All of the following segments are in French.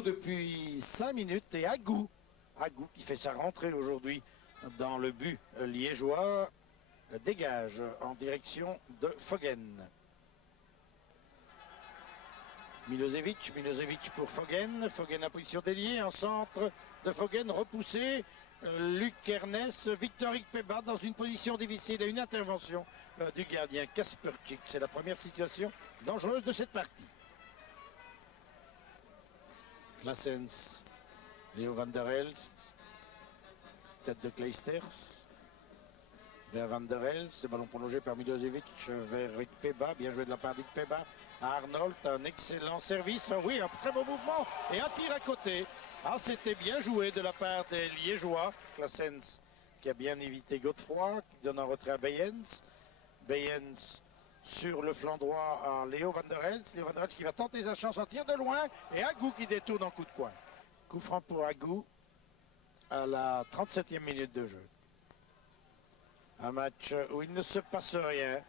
coup depuis 5 minutes et Agou qui fait sa rentrée aujourd'hui dans le but liégeois, dégage en direction de Foggen. Milosevic pour Foggen en position déliée, en centre de Foggen, repoussé. Luc Ernest, Victor Ikpeba dans une position difficile et une intervention du gardien Kasperczyk. C'est la première situation dangereuse de cette partie. Claessens, Leo van der Elst, tête de Kleisters, vers van der Elst, le ballon prolongé par Milosevic vers Ikpeba, bien joué de la part d'Ikpeba à Arnold, un excellent service, oui, un très beau mouvement et un tir à côté. Ah, c'était bien joué de la part des Liégeois. Claessens qui a bien évité Godefroy, qui donne un retrait à Beyens. Beyens sur le flanc droit à Leo van der Elst. Leo van der Elst qui va tenter sa chance en tir de loin. Et Agou qui détourne en coup de coin. Coup franc pour Agou à la 37e minute de jeu. Un match où il ne se passe rien.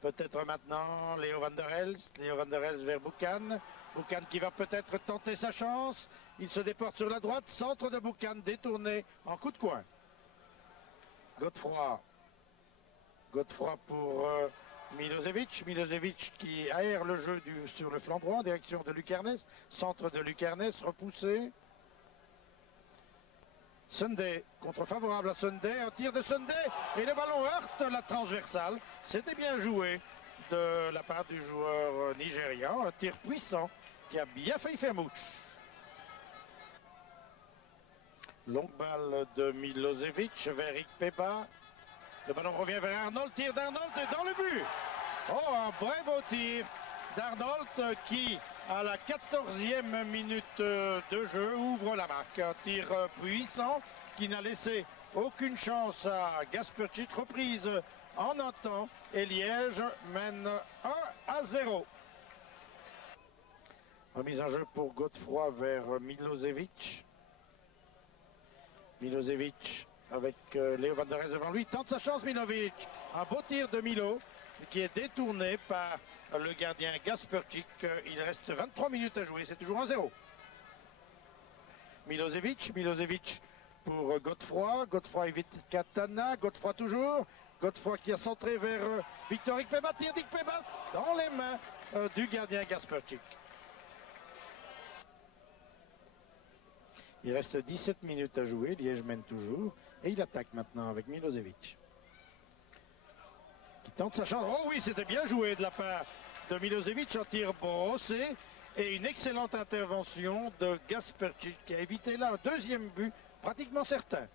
Peut-être maintenant Leo van der Elst vers Boucan. Boucan qui va peut-être tenter sa chance. Il se déporte sur la droite. Centre de Boucan détourné en coup de coin. Godefroy pour Milosevic. Milosevic qui aère le jeu sur le flanc droit en direction de Luc Ernest. Centre de Luc Ernest repoussé. Sunday, contre favorable à Sunday, un tir de Sunday et le ballon heurte la transversale. C'était bien joué de la part du joueur nigérian, un tir puissant qui a bien failli faire mouche. Longue balle de Milosevic vers Ikpeba. Le ballon revient vers Arnold, tir d'Arnold dans le but. Oh, un très beau tir d'Arnold qui, à la 14e minute de jeu, ouvre la marque. Un tir puissant qui n'a laissé aucune chance à Kasperczyk. Reprise en un temps et Liège mène 1-0. Remise en jeu pour Godefroy vers Milosevic. Milosevic avec Leo van der Elst devant lui. Tente sa chance Milosevic. Un beau tir de Milo qui est détourné par le gardien Kasperczyk. Il reste 23 minutes à jouer. C'est toujours 1-0. Milosevic pour Godefroy. Godefroy évite Katana. Godefroy toujours. Godefroy qui a centré vers Victor Ikpeba. Tir d'Ikpeba dans les mains du gardien Kasperczyk. Il reste 17 minutes à jouer. Liège mène toujours. Et il attaque maintenant avec Milosevic. Qui tente sa chance. Oh oui, c'était bien joué de la part de Milosevic. Un tir brossé. Et une excellente intervention de Kasperczyk qui a évité là un deuxième but pratiquement certain.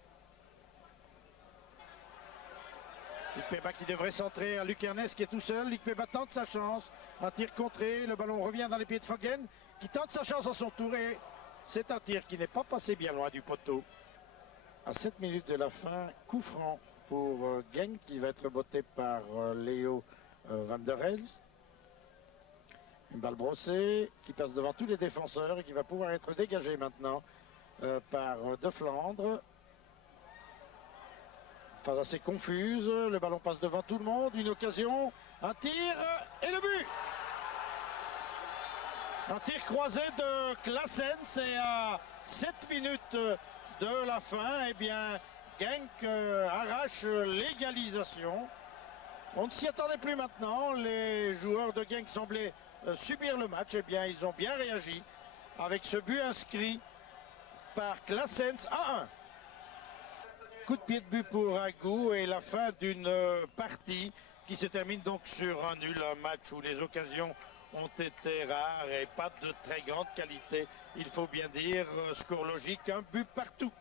Ikpeba qui devrait centrer à Luc Ernest qui est tout seul. Ikpeba tente sa chance. Un tir contré. Le ballon revient dans les pieds de Foggen qui tente sa chance à son tour. Et c'est un tir qui n'est pas passé bien loin du poteau. À 7 minutes de la fin, coup franc pour Genk qui va être botté par Leo van der Elst. Une balle brossée qui passe devant tous les défenseurs et qui va pouvoir être dégagée maintenant par De Flandre. Phase assez confuse, le ballon passe devant tout le monde, une occasion, un tir et le but. Un tir croisé de Claessens et à 7 minutes de la fin, eh bien, Genk arrache l'égalisation. On ne s'y attendait plus maintenant. Les joueurs de Genk semblaient subir le match. Eh bien, ils ont bien réagi avec ce but inscrit par Claessens 1-1. Coup de pied de but pour Agou et la fin d'une partie qui se termine donc sur un nul. Un match où les occasions ont été rares et pas de très grande qualité. Il faut bien dire, score logique, un but partout.